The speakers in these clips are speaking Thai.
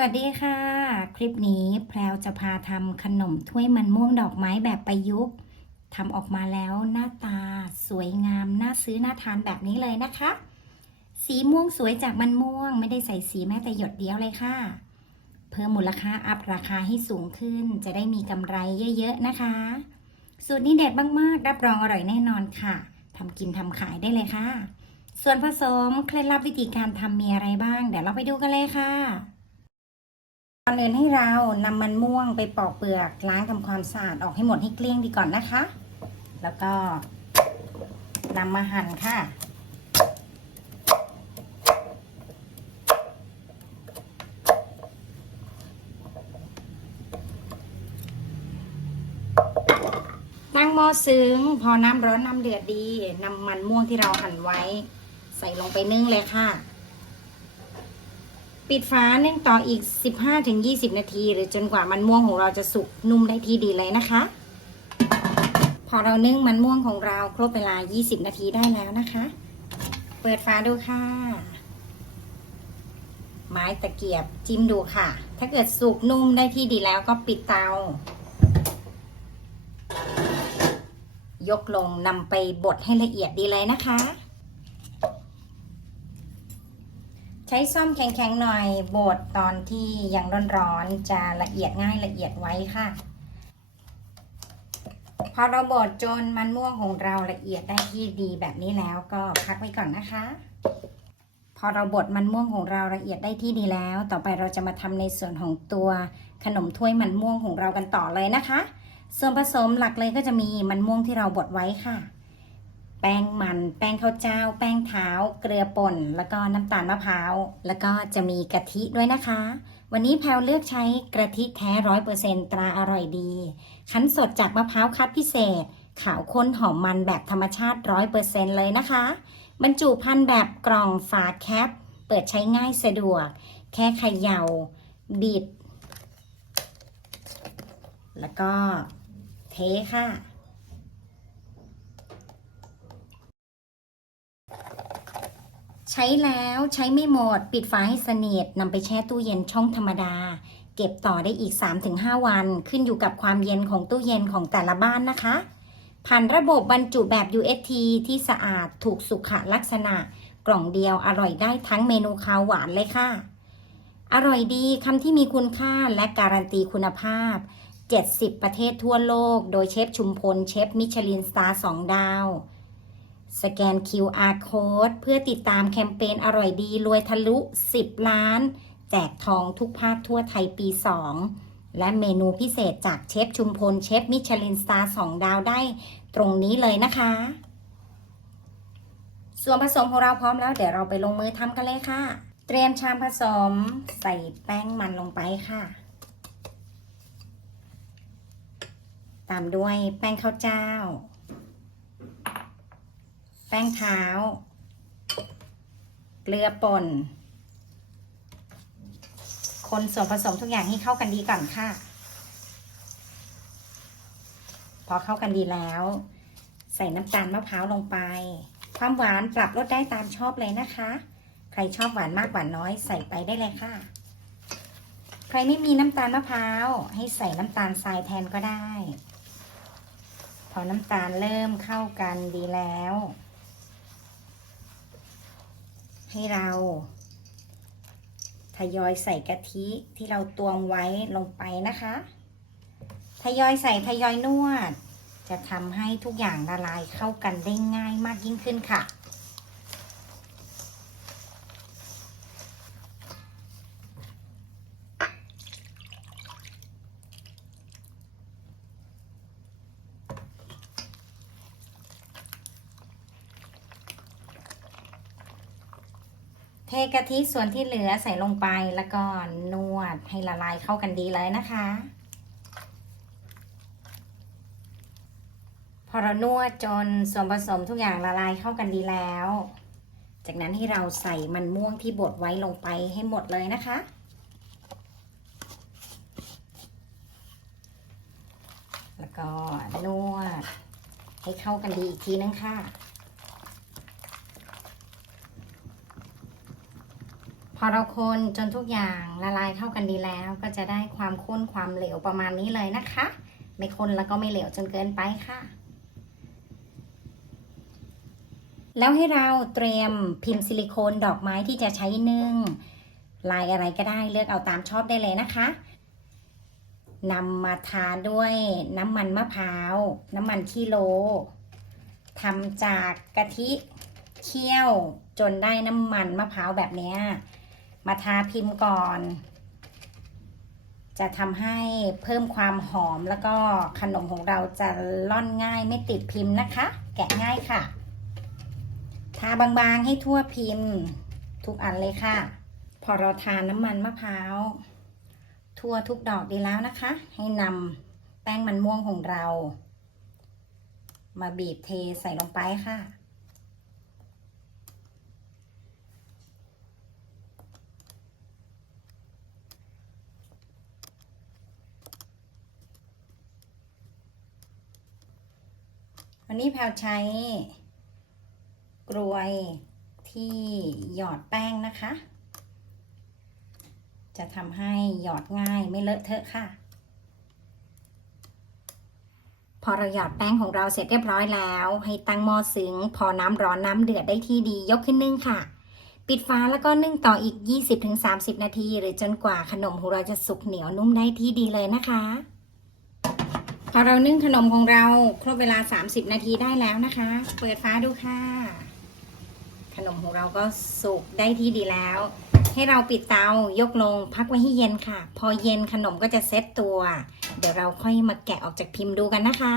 สวัสดีค่ะ คลิปนี้แพรวจะพาทำขนมถ้วยมันม่วงดอกไม้แบบประยุกต์ทำออกมาแล้วหน้าตาสวยงาม น่าซื้อน่าทานแบบนี้เลยนะคะ สีม่วงสวยจากมันม่วง ไม่ได้ใส่สีแม้แต่หยดเดียวเลยค่ะ เพิ่มมูลค่าอัพราคาให้สูงขึ้น จะได้มีกำไรเยอะ ๆ นะคะ สูตรนี้เด็ดมากๆรับรองอร่อยแน่นอนค่ะทำกินทำขายได้เลยค่ะ ส่วนผสมเคล็ดลับวิธีการทำมีอะไรบ้าง เดี๋ยวเราไปดูกันเลยค่ะ ก่อนอื่นให้เรานำมันม่วงไปปอกเปลือกล้างทำความสะอาดออกให้หมดให้เกลี้ยงดีก่อนนะคะ แล้วก็นำมาหั่นค่ะ ตั้งหม้อซึ้งพอน้ำร้อนน้ำเดือดดีนำมันม่วงที่เราหั่นไว้ ใส่ลงไปนึ่งเลยค่ะ ปิดฝานึ่งต่ออีก 15-20 นาที หรือจนกว่ามันม่วงของเราจะสุกนุ่มได้ที่ดีเลยนะคะ พอเรานึ่งมันม่วงของเราครบเวลา 20 นาทีได้แล้วนะคะ เปิดฝาดูค่ะ ไม้ตะเกียบจิ้มดูค่ะ ถ้าเกิดสุกนุ่มได้ที่ดีแล้วก็ปิดเตา ยกลงนำไปบดให้ละเอียดดีเลยนะคะ ใช้ซ่อมแข็งๆหน่อยบดตอนที่ยังร้อนๆจะละเอียดง่ายละเอียดไว้ค่ะ พอเราบดจนมันม่วงของเราละเอียดได้ที่ดีแบบนี้แล้วก็พักไว้ก่อนนะคะ พอเราบดมันม่วงของเราละเอียดได้ที่ดีแล้ว ต่อไปเราจะมาทำในส่วนของตัวขนมถ้วยมันม่วงของเรากันต่อเลยนะคะ ส่วนผสมหลักเลยก็จะมีมันม่วงที่เราบดไว้ค่ะ แป้งมัน แป้งข้าวเจ้า แป้งเท้า เกลือป่น แล้วก็น้ำตาลมะพร้าว แล้วก็จะมีกะทิด้วยนะคะ วันนี้แพลวเลือกใช้กะทิแท้ร้อยเปอร์เซ็นตราอร่อยดี คั้นสดจากมะพร้าวคัดพิเศษ ขาวข้นหอมมันแบบธรรมชาติร้อยเปอร์เซ็นเลยนะคะ บรรจุภัณฑ์แบบกล่องฝาแคป เปิดใช้ง่ายสะดวก แค่เขย่า บิด แล้วก็เทค่ะ ช้แล้วใช้ไม่หมด ปิดฝาให้สนิทนำไปแช่ตู้เย็นช่องธรรมดา เก็บต่อได้อีก 3-5 วัน ขึ้นอยู่กับความเย็นของตู้เย็นของแต่ละบ้านนะคะ ผ่านระบบบรรจุแบบ UST ที่สะอาดถูกสุขลักษณะ กล่องเดียวอร่อยได้ทั้งเมนูคาวหวานเลยค่ะ อร่อยดีคำที่มีคุณค่าและการันตีคุณภาพ 70 ประเทศทั่วโลก โดยเชฟชุมพลเชฟมิชลินสตาร์2ดาว สแกน QR Code เพื่อติดตามแคมเปญอร่อยดี รวยทะลุ 10 ล้าน แจกทองทุกภาคทั่วไทยปี 2 และเมนูพิเศษจากเชฟชุมพลเชฟมิชลินสตาร์2ดาวได้ตรงนี้เลยนะคะ ส่วนผสมของเราพร้อมแล้วเดี๋ยวเราไปลงมือทำกันเลยค่ะ เตรียมชามผสมใส่แป้งมันลงไปค่ะ ตามด้วยแป้งข้าวเจ้า แป้งเท้า เกลือป่น คนส่วนผสมทุกอย่างให้เข้ากันดีก่อนค่ะ พอเข้ากันดีแล้ว ใส่น้ำตาลมะพร้าวลงไป ความหวานปรับลดได้ตามชอบเลยนะคะ ใครชอบหวานมากหวานน้อยใส่ไปได้เลยค่ะ ใครไม่มีน้ำตาลมะพร้าว ให้ใส่น้ำตาลทรายแทนก็ได้ พอน้ำตาลเริ่มเข้ากันดีแล้ว ให้เราทยอยใส่กะทิที่เราตวงไว้ลงไปนะคะ ทยอยใส่ทยอยนวด จะทำให้ทุกอย่างละลายเข้ากันได้ง่ายมากยิ่งขึ้นค่ะ เทกะทิส่วนที่เหลือใส่ลงไปแล้วก็นวดให้ละลายเข้ากันดีเลยนะคะ พอเรานวดจนส่วนผสมทุกอย่างละลายเข้ากันดีแล้ว จากนั้นให้เราใส่มันม่วงที่บดไว้ลงไปให้หมดเลยนะคะแล้วก็นวดให้เข้ากันดีอีกทีนึงค่ะ พอเราคนจนทุกอย่างละลายเข้ากันดีแล้ว ก็จะได้ความข้นความเหลวประมาณนี้เลยนะคะ ไม่ข้นแล้วก็ไม่เหลวจนเกินไปค่ะ แล้วให้เราเตรียมพิมพ์ซิลิโคนดอกไม้ที่จะใช้นึ่งลายอะไรก็ได้เลือกเอาตามชอบได้เลยนะคะนำมาทาด้วยน้ำมันมะพร้าว น้ำมันขี้โลทำจากกะทิเคี่ยวจนได้น้ำมันมะพร้าวแบบเนี้ย มาทาพิมพ์ก่อน จะทำให้เพิ่มความหอมแล้วก็ขนมของเราจะล่อนง่ายไม่ติดพิมพ์นะคะ แกะง่ายค่ะ ทาบางๆให้ทั่วพิมพ์ ทุกอันเลยค่ะ พอเราทานน้ำมันมะพร้าว ทั่วทุกดอกดีแล้วนะคะ ให้นำแป้งมันม่วงของเรา มาบีบเทใส่ลงไปค่ะ วันนี้แพลวใช้กรวยที่หยอดแป้งนะคะ จะทำให้หยอดง่ายไม่เลอะเทอะค่ะ พอเราหยอดแป้งของเราเสร็จเรียบร้อยแล้ว ให้ตั้งหม้อซึ้งพอน้ำร้อนน้ำเดือดได้ที่ดียกขึ้นนึ่งค่ะ ปิดฝาแล้วก็นึ่งต่ออีก 20-30 นาที หรือจนกว่าขนมของเราจะสุกเหนียวนุ่มได้ที่ดีเลยนะคะ พอเรานึ่งขนมของเราครบเวลา 30 นาทีได้แล้วนะคะ เปิดฟ้าดูค่ะ ขนมของเราก็สุกได้ที่ดีแล้ว ให้เราปิดเตายกลงพักไว้ให้เย็นค่ะ พอเย็นขนมก็จะเซ็ตตัว เดี๋ยวเราค่อยมาแกะออกจากพิมพ์ดูกันนะคะ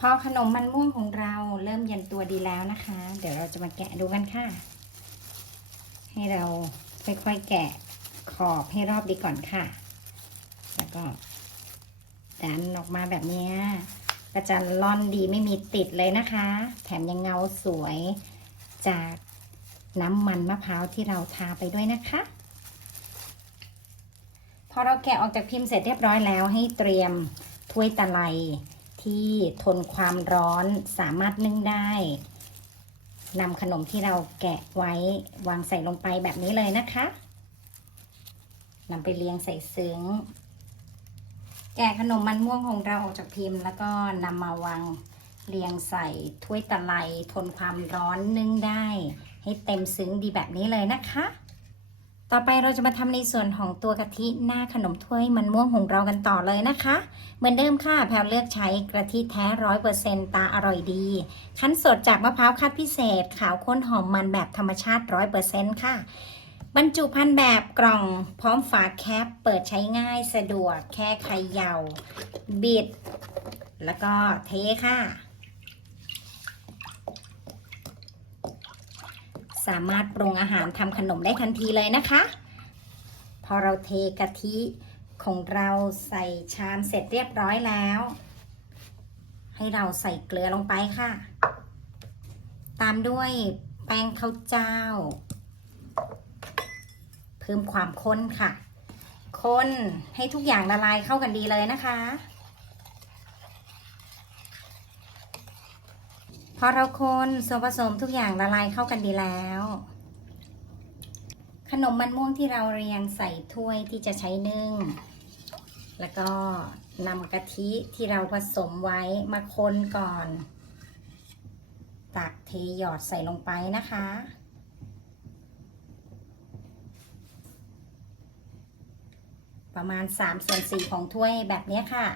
พอขนมมันม่วงของเราเริ่มเย็นตัวดีแล้วนะคะ เดี๋ยวเราจะมาแกะดูกันค่ะ ให้เราค่อยๆแกะ ขอบให้รอบดีก่อนค่ะ แล้วก็ดันออกมาแบบนี้ก็จะล่อนดีไม่มีติดเลยนะคะ แถมยังเงาสวยจากน้ำมันมะพร้าวที่เราทาไปด้วยนะคะ พอเราแกะออกจากพิมพ์เสร็จเรียบร้อยแล้วให้เตรียมถ้วยตะไลที่ทนความร้อนสามารถนึ่งได้นำขนมที่เราแกะไว้วางใส่ลงไปแบบนี้เลยนะคะ นำไปเรียงใส่ซึ้ง แกะขนมมันม่วงของเราออกจากพิมพ์ แล้วก็นำมาวางเรียงใส่ถ้วยตะไลทนความร้อนนึ่งได้ ให้เต็มซึ้งดีแบบนี้เลยนะคะ ต่อไปเราจะมาทำในส่วนของตัวกะทิหน้าขนมถ้วยมันม่วงของเรากันต่อเลยนะคะ เหมือนเดิมค่ะแพลวเลือกใช้กะทิแท้ร้อยเปอร์เซ็นตาอร่อยดี คั้นสดจากมะพร้าวคัดพิเศษ ขาวข้นหอมมันแบบธรรมชาติร้อยเปอร์เซ็นค่ะ บรรจุภัณฑ์แบบกล่องพร้อมฝาแคป เปิดใช้ง่ายสะดวกแค่เขย่าบิด แล้วก็เทค่ะ สามารถปรุงอาหารทำขนมได้ทันทีเลยนะคะ พอเราเทกะทิของเราใส่ชามเสร็จเรียบร้อยแล้ว ให้เราใส่เกลือลงไปค่ะ ตามด้วยแป้งข้าวเจ้า เพิ่มความข้นค่ะคนให้ทุกอย่างละลายเข้ากันดีเลยนะคะ พอเราคนส่วนผสมทุกอย่างละลายเข้ากันดีแล้ว ขนมมันม่วงที่เราเรียงใส่ถ้วยที่จะใช้นึ่ง แล้วก็นำกะทิที่เราผสมไว้มาคนก่อน ตักเทหยอดใส่ลงไปนะคะ ประมาณ3ส่วน4ของถ้วยแบบนี้ค่ะ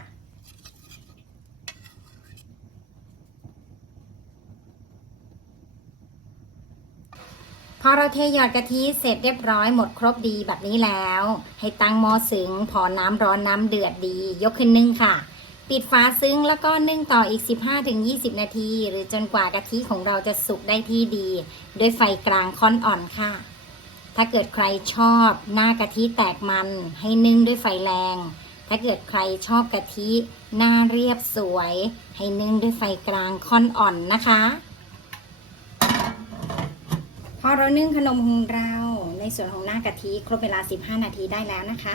พอเราเทหยอดกะทิเสร็จเรียบร้อยหมดครบดีแบบนี้แล้ว ให้ตั้งหม้อซึ้งพอน้ำร้อนน้ำเดือดดี ยกขึ้นนึ่งค่ะ ปิดฝาซึ้งแล้วก็นึ่งต่ออีก 15-20 นาที หรือจนกว่ากะทิของเราจะสุกได้ที่ดี ด้วยไฟกลางค่อนอ่อนค่ะ ถ้าเกิดใครชอบหน้ากะทิแตกมันให้นึ่งด้วยไฟแรง ถ้าเกิดใครชอบกะทิหน้าเรียบสวย ให้นึ่งด้วยไฟกลางค่อนอ่อนนะคะ พอเรานึ่งขนมของเราในส่วนของหน้ากะทิครบเวลา 15 นาทีได้แล้วนะคะ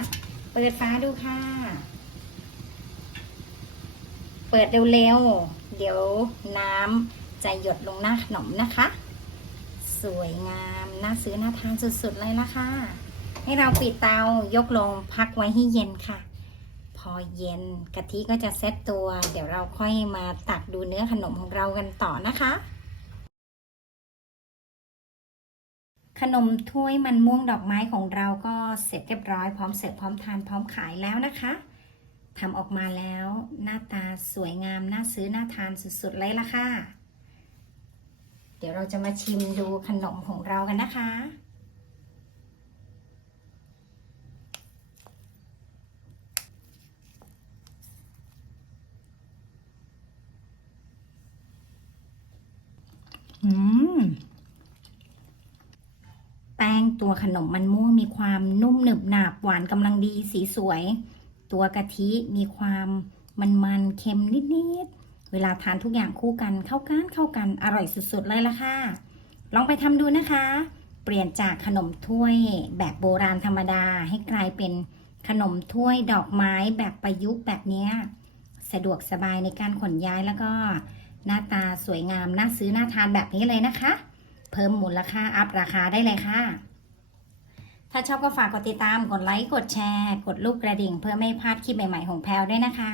เปิดฟ้าดูค่ะ เปิดเร็วๆเดี๋ยวน้ำใจหยดลงหน้าขนมนะคะ สวยงามน่าซื้อน่าทานสุดๆเลยละค่ะ ให้เราปิดเตายกลงพักไว้ให้เย็นค่ะ พอเย็นกะทิก็จะเซตตัว เดี๋ยวเราค่อยมาตักดูเนื้อขนมของเรากันต่อนะคะ ขนมถ้วยมันม่วงดอกไม้ของเราก็เสร็จเรียบร้อยพร้อมเสิร์ฟพร้อมทานพร้อมขายแล้วนะคะทำออกมาแล้วหน้าตาสวยงามน่าซื้อน่าทานสุดๆเลยละค่ะ ดี๋ยวเราจะมาชิมดูขนมของเรากันนะคะ อืม แป้งตัวขนมมันม่วงมีความนุ่มหนึบหนาบหวานกำลังดีสีสวย ตัวกะทิมีความมันๆเค็มนิดๆ เวลาทานทุกอย่างคู่กันเข้ากันเข้ากันอร่อยสุดๆเลยละค่ะ ลองไปทำดูนะคะ เปลี่ยนจากขนมถ้วยแบบโบราณธรรมดาให้กลายเป็นขนมถ้วยดอกไม้แบบประยุกต์แบบนี้สะดวกสบายในการขนย้ายแล้วก็หน้าตาสวยงามน่าซื้อน่าทานแบบนี้เลยนะคะ เพิ่มมูลค่าอัพราคาได้เลยค่ะ ถ้าชอบก็ฝากกดติดตามกดไลค์กดแชร์ กดรูปกระดิ่งเพื่อไม่พลาดคลิปใหม่ๆของแพลวด้วยนะคะ